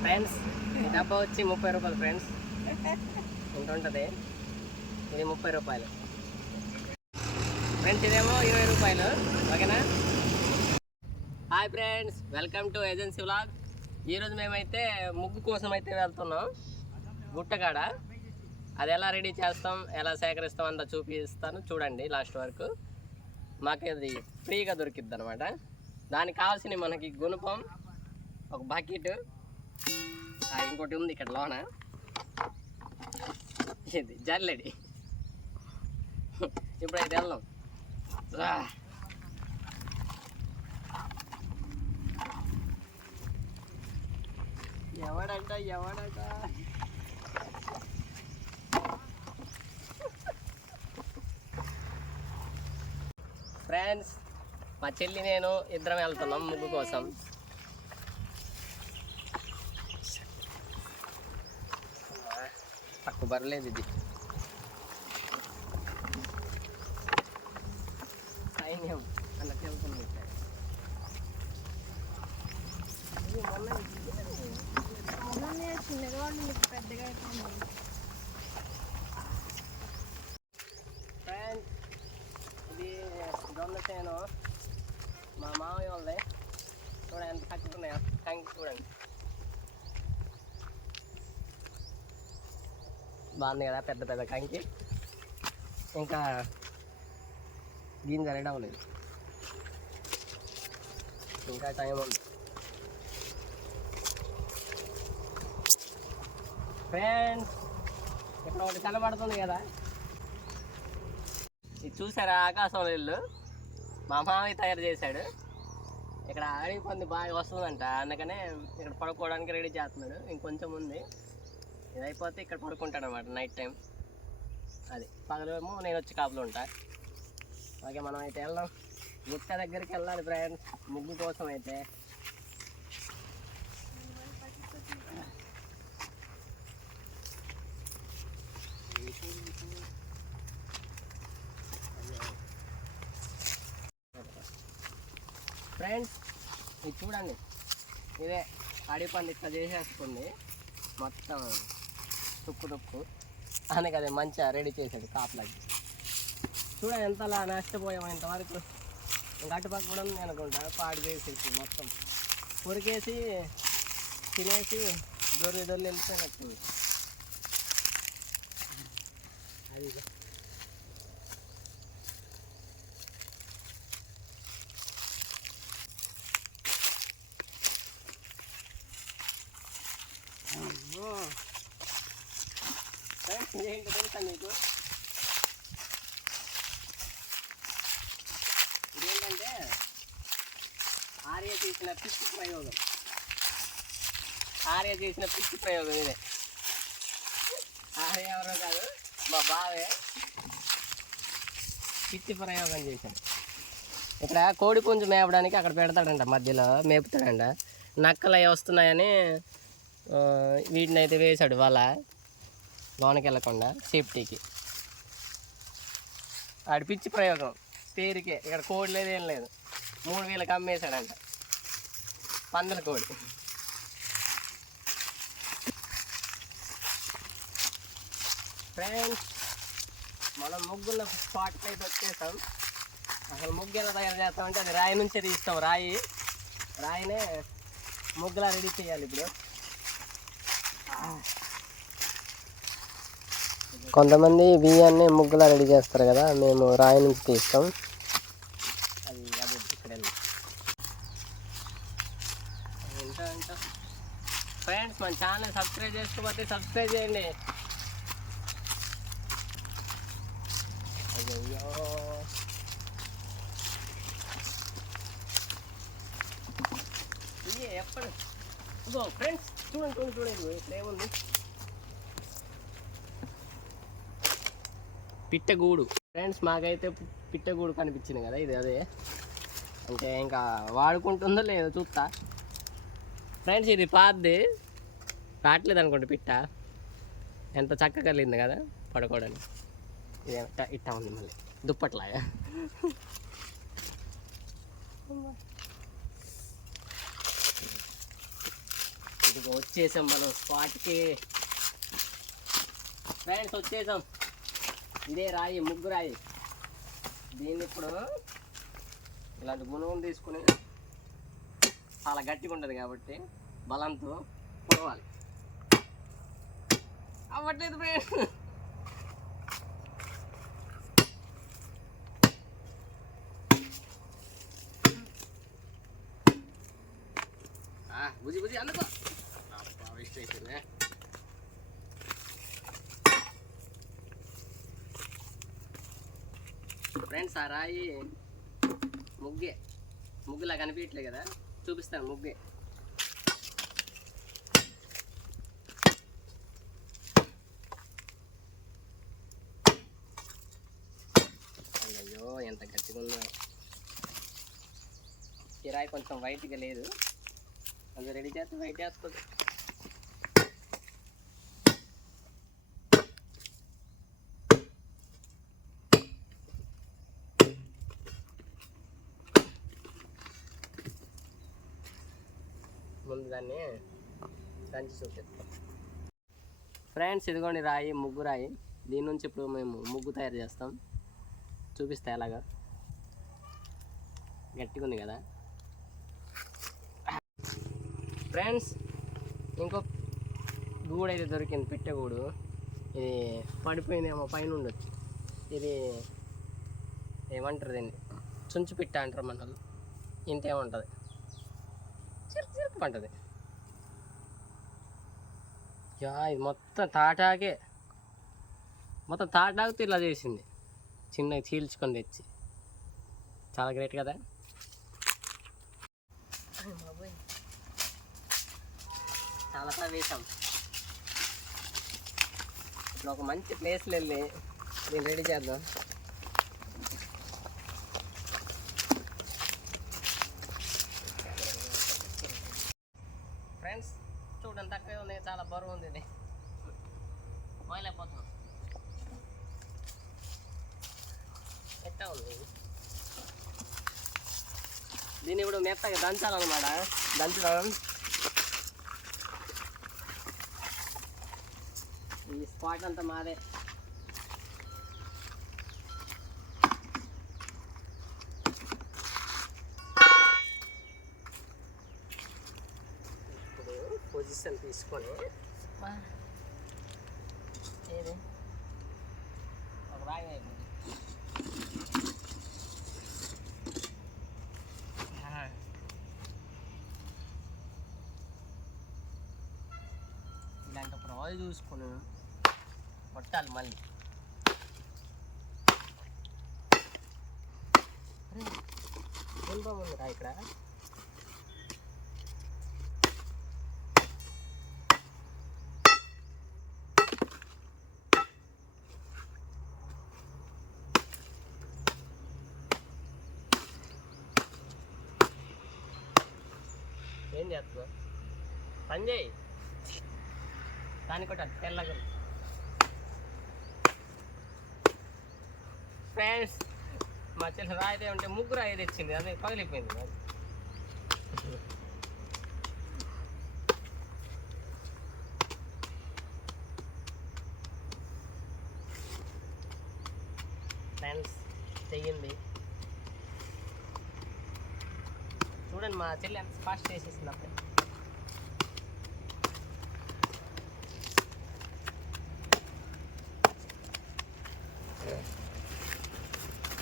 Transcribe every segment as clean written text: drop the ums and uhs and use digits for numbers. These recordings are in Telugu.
ఫ్రెండ్స్ ఈ డబ్బా వచ్చి 30 రూపాయలు ఫ్రెండ్స్. ఇంత ఉంటుంది. ఇది 30 రూపాయలు ఫ్రెండ్స్. ఇదేమో 20 రూపాయలు. ఓకేనా? Hi friends, welcome to agency vlog. ఈరోజు మేమైతే ముగ్గు కోసం అయితే వెళ్తున్నాం గుట్టకాడ. అది ఎలా రెడీ చేస్తాం, ఎలా సేకరిస్తాం అంతా చూపిస్తాను, చూడండి లాస్ట్ వరకు. మాకు ఇది ఫ్రీగా దొరికిద్ది అనమాట. దానికి కావాల్సిన మనకి గుణపం, ఒక బకెట్, ఇంకోటి ఉంది ఇక్కడ లోన, ఇది జల్లెడి. ఇప్పుడైతే వెళ్దాం. ఎవడంట ఫ్రెండ్స్, మా చెల్లి నేను ఇద్దరం వెళ్తున్నాం ముగ్గు కోసం. తక్కువ బరలేదు ఇది. సైన్యం అన్నట్టు వెళ్తుంది. ఫ్రెండ్స్, ఇది దొంగ చేను మా మామయ్య వాళ్ళది. చూడండి ఎంత తక్కువ ఉన్నాయో కంకి. చూడండి బాగుంది కదా, పెద్ద పెద్ద కంకి. ఇంకా గింజ రెడీ అవ్వలేదు, ఇంకా టైం ఉంది. ఫ్రెండ్స్, ఇక్కడ ఒకటి కనబడుతుంది కదా, ఇది చూసారా? ఆకాశంలో ఇల్లు మా మామయ్య తయారు చేశాడు. ఇక్కడ అడవి పంది బాగా వస్తుందంట, అందుకనే ఇక్కడ పడుకోవడానికి రెడీ చేస్తున్నాడు. ఇంకొంచెం ఉంది, ఇది అయిపోతే ఇక్కడ పడుకుంటాడు అనమాట నైట్ టైం. అది పగలేమో నేను వచ్చి కాపులు ఉంటా. ఓకే, మనం అయితే వెళ్దాం. గుట్ట దగ్గరికి వెళ్ళాలి ఫ్రెండ్స్ ముగ్గు కోసం అయితే. ఫ్రెండ్స్, ఇది చూడండి, ఇదే అడవి పంది ఇట్లా చేసేస్తుంది మొత్తం తుక్కు. అందుకే అదే మంచిగా రెడీ చేశాడు కాపులకి. చూడండి ఎంతలా నష్టపోయాము ఇంతవరకు. ఇంకా అటుపక్క కూడా ఉంది అనుకుంటా, పాడు చేసేసి మొత్తం ఉరికేసి తినేసి దొర్లి వెళ్ళిపోయినట్టు. అది ఏంటి తెలుసా మీకు? ఇదేంటంటే ఆర్య చేసిన పిచ్చి ప్రయోగం. ఇదే ఆర్య ఎవరో కాదు, మా బావే పిచ్చి ప్రయోగం చేశాడు. ఇక్కడ కోడి పుంజు మేపడానికి అక్కడ పెడతాడంట, మధ్యలో మేపుతాడంట. నక్కలు అవి వస్తున్నాయని వీటిని అయితే వేశాడు వాళ్ళ లోనకి వెళ్ళకుండా సేఫ్టీకి. ఆడి పిచ్చి ప్రయోగం పేరుకే. ఇక్కడ కోడి లేదు, ఏం లేదు. 3000కి అమ్మేశాడంట పందుల కోడి. ఫ్రెండ్స్, మనం ముగ్గుల స్పాట్కి అయితే వచ్చేసాం. అసలు ముగ్గు ఎలా తయారు చేస్తామంటే అది రాయి నుంచే తీస్తాం. రాయినే ముగ్గులా రెడీ చేయాలి. ఇప్పుడు కొంతమంది బియ్యాన్ని ముగ్గులా రెడీ చేస్తారు కదా, మేము రాయి నుంచి తీస్తాం. అది ఇక్కడ ఫ్రెండ్స్, మన ఛానల్ సబ్స్క్రైబ్ చేసుకోకపోతే సబ్స్క్రైబ్ చేయండి. అయ్యో, ఎప్పుడు ఫ్రెండ్స్ చూడండి ఇక్కడ ఏముంది. పిట్టగూడు ఫ్రెండ్స్, మాకైతే పిట్టగూడు కనిపించింది కదా, ఇది అదే. అంటే ఇంకా వాడుకుంటుందో లేదో చూస్తా. ఫ్రెండ్స్, ఇది పాతది, రావట్లేదు అనుకోండి పిట్ట. ఎంత చక్కగా కలిగింది కదా పడుకోవడానికి. ఇది ఇట్టా ఉంది మళ్ళీ దుప్పట్లాగా. ఇదిగో వచ్చేసాం మనం స్పాట్కి. ఫ్రెండ్స్ వచ్చేసాం. ఇదే రాయి, ముగ్గు రాయి. దీన్ని ఇప్పుడు ఇలాంటి గుణం తీసుకుని చాలా గట్టిగా ఉంటుంది కాబట్టి బలంతో పొడవాలి. అవ్వట్లేదు ఫ్రెండ్స్. బుజి బుజి అందుకో. వేస్ట్ అయిపోయింది. ఫ్రెండ్స్ ఆ రాయి ముగ్గులా కనిపించట్లే కదా, చూపిస్తాను ముగ్గే. అయ్యో ఎంత గట్టిగా ఉందో. ఈ రాయి కొంచెం వైట్గా లేదు, అది రెడీ చేస్తే వైట్ వేస్తుంది. ముందు దాన్ని దంచి చూపిస్తాం. ఫ్రెండ్స్ ఇదిగోండి రాయి, ముగ్గు రాయి. దీని నుంచి ఇప్పుడు మేము ముగ్గు తయారు చేస్తాం. చూపిస్తా ఎలాగా. గట్టిగా ఉంది కదా ఫ్రెండ్స్. ఇంకో గూడు అయితే దొరికింది, పెట్టే గూడు. ఇది పడిపోయిందేమో, పైన ఉండొచ్చు. ఇది ఏమంటారు దీన్ని, చుంచు పిట్ట అంటారు మన వాళ్ళు. ఇంతేముంటుంది, పంటది. ఇది మొత్తం తాటాకే, మొత్తం తాటాకుతో ఇలా చేసింది. చిన్నగా చీల్చుకొని తెచ్చి. చాలా గ్రేట్ కదా. చాలా వేసాం. ఇప్పుడు ఒక మంచి ప్లేస్లో వెళ్ళి దీన్ని రెడీ చేద్దాం. ఫ్రెండ్స్ చూడండి, తక్కువ ఉంది, చాలా బరువు ఉంది. ఇది పోయలేకపోతున్నాం. ఎట్టా ఉంది దీన్ని ఇప్పుడు మెత్తగా దంచాలన్నమాట. దంచడం ఈ స్పాట్ అంతా మాదే. ఇప్పుడు పొజిషన్ తీసుకొని ఏది ఒక రాయి అయిపోయింది. ఇలాంటప్పుడు రాయి చూసుకొని కొట్టాలి మళ్ళీ. ఏం బాగుంది రా ఇక్కడ. ఏం చేస్తున్నావు? పని చేయి. దాని కొట్టాలి తెల్లగా. ఫ్రెండ్స్ మా చెల్లి రాయితే ఉంటే ముగ్గురు రాయి తెచ్చింది, అది పగిలిపోయింది. ఫ్రెండ్స్ చెయ్యింది చూడండి, మా చెల్లి ఎంత ఫాస్ట్ చేసేసింది అప్పుడే.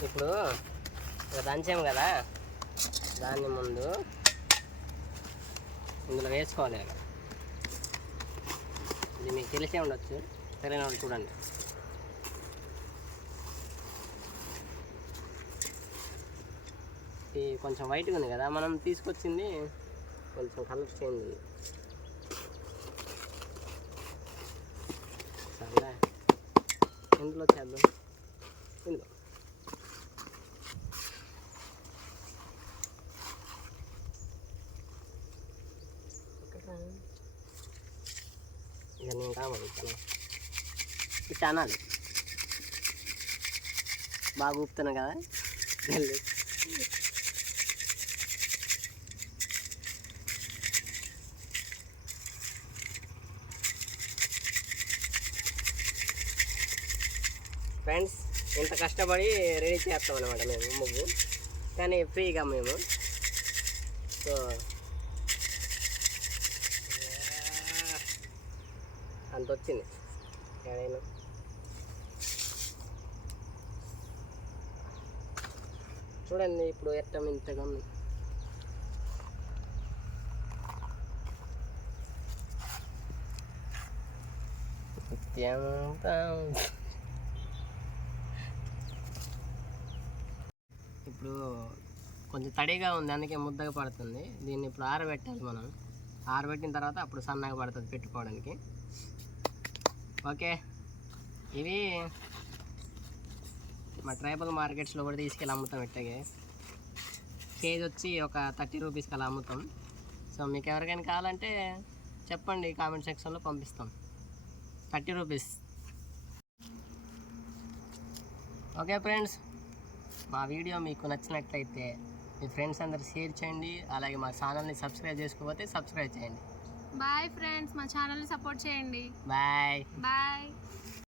ఇప్పుడు దంచాము కదా, దాన్ని ముందు ఇందులో వేసుకోవాలి. ఇది మీకు తెలిసే ఉండొచ్చు, తెలియని వాళ్ళు చూడండి. ఇది కొంచెం వైట్గా ఉంది కదా, మనం తీసుకొచ్చింది కొంచెం కలర్ చేంజ్ ఉంది. సరే ఇందులో చేద్దాం. ఇందులో ఇక నేను కావాలి ఇట్లా అనాలి. బాగా ఊపుతున్నాను కదా. ఫ్రెండ్స్ ఇంత కష్టపడి రెడీ చేస్తాం అనమాట మేము ముగ్గు, కానీ ఫ్రీగా మేము. సో అంత వచ్చింది ఏదైనా. చూడండి ఇప్పుడు ఎట్టం ఇంతగా ఉంది. ఇప్పుడు కొంచెం తడిగా ఉంది, అందుకే ముద్దగా పడుతుంది. దీన్ని ఇప్పుడు ఆరబెట్టాలి మనం. ఆరబెట్టిన తర్వాత అప్పుడు సన్నగా పడుతుంది పెట్టుకోవడానికి. ఓకే, ఇవి మా ట్రైబల్ మార్కెట్స్లో కూడా తీసుకెళ్ళి అమ్ముతాం. ఇట్టగే కేజీ వచ్చి ఒక 30 రూపీస్కి అలా అమ్ముతాం. సో మీకు ఎవరికైనా కావాలంటే చెప్పండి, కామెంట్ సెక్షన్లో పంపిస్తాం. 30 రూపీస్. ఓకే ఫ్రెండ్స్, మా వీడియో మీకు నచ్చినట్లయితే మీ ఫ్రెండ్స్ అందరు షేర్ చేయండి. అలాగే మా ఛానల్ని సబ్స్క్రైబ్ చేసుకోకపోతే సబ్స్క్రైబ్ చేయండి. బాయ్ ఫ్రెండ్స్, మా ఛానల్ని సపోర్ట్ చేయండి. Bye bye.